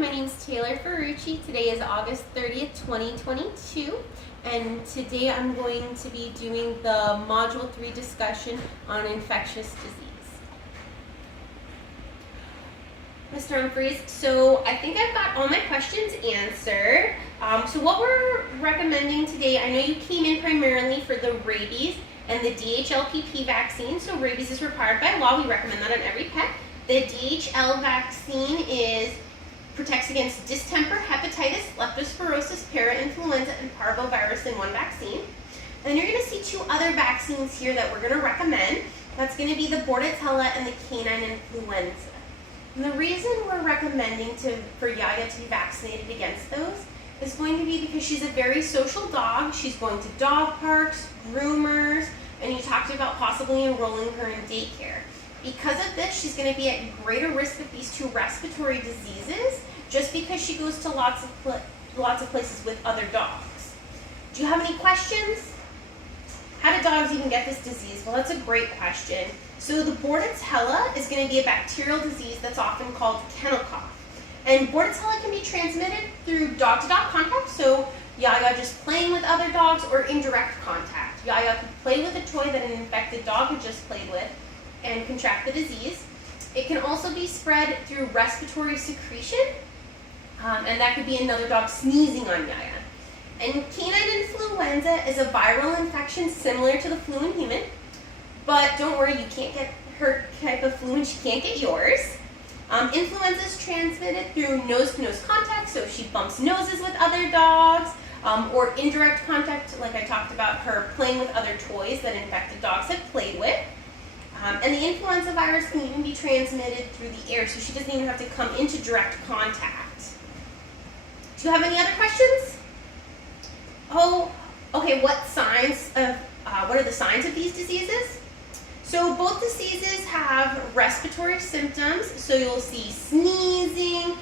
my name is Taylor Ferrucci. Today is August 30th, 2022, and today I'm going to be doing the Module 3 discussion on infectious disease. Mr. Humphreys, so I think I've got all my questions answered. So what we're recommending today, I know you came in primarily for the rabies and the DHLPP vaccine, so rabies is required by law. We recommend that on every pet. The DHL vaccine protects against distemper, hepatitis, leptospirosis, parainfluenza, and parvovirus in one vaccine. And you're going to see two other vaccines here that we're going to recommend. That's going to be the Bordetella and the canine influenza. And the reason we're recommending for Yaya to be vaccinated against those is going to be because she's a very social dog. She's going to dog parks, groomers, and you talked about possibly enrolling her in daycare. Because of this, she's going to be at greater risk of these two respiratory diseases just because she goes to lots of places with other dogs. Do you have any questions? How do dogs even get this disease? Well, that's a great question. So the Bordetella is going to be a bacterial disease that's often called kennel cough. And Bordetella can be transmitted through dog-to-dog contact, so Yaya just playing with other dogs, or indirect contact. Yaya could play with a toy that an infected dog had just played with and contract the disease. It can also be spread through respiratory secretion, and that could be another dog sneezing on Yaya. And canine influenza is a viral infection similar to the flu in human, but don't worry, you can't get her type of flu and she can't get yours. Influenza is transmitted through nose-to-nose contact, so if she bumps noses with other dogs, or indirect contact, like I talked about her playing with other toys that infected dogs have played with. And the influenza virus can even be transmitted through the air, so she doesn't even have to come into direct contact. Do you have any other questions? Oh, okay, what are the signs of these diseases? So both diseases have respiratory symptoms, so you'll see sneezing,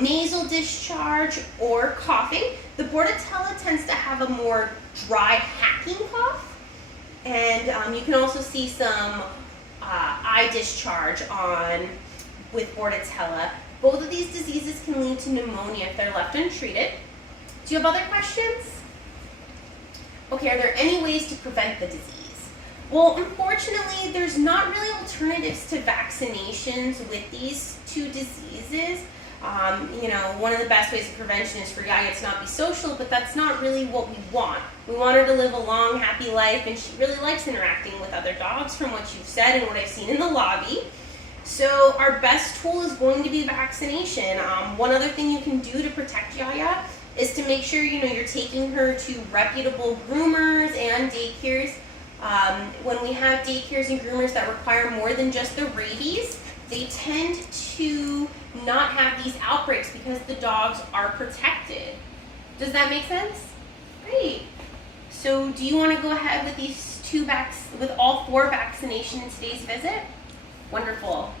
nasal discharge, or coughing. The Bordetella tends to have a more dry, hacking cough, and you can also see some eye discharge with Bordetella. Both of these diseases can lead to pneumonia if they're left untreated. Do you have other questions? Okay, are there any ways to prevent the disease? Well, unfortunately, there's not really alternatives to vaccinations with these two diseases. One of the best ways of prevention is for Yaya to not be social, but that's not really what we want. We want her to live a long, happy life, and she really likes interacting with other dogs from what you've said and what I've seen in the lobby. So our best tool is going to be vaccination. One other thing you can do to protect Yaya is to make sure you're taking her to reputable groomers and daycares. When we have daycares and groomers that require more than just the rabies, they tend to not have these outbreaks because the dogs are protected. Does that make sense? Great. So do you want to go ahead with these with all 4 vaccinations in today's visit? Wonderful.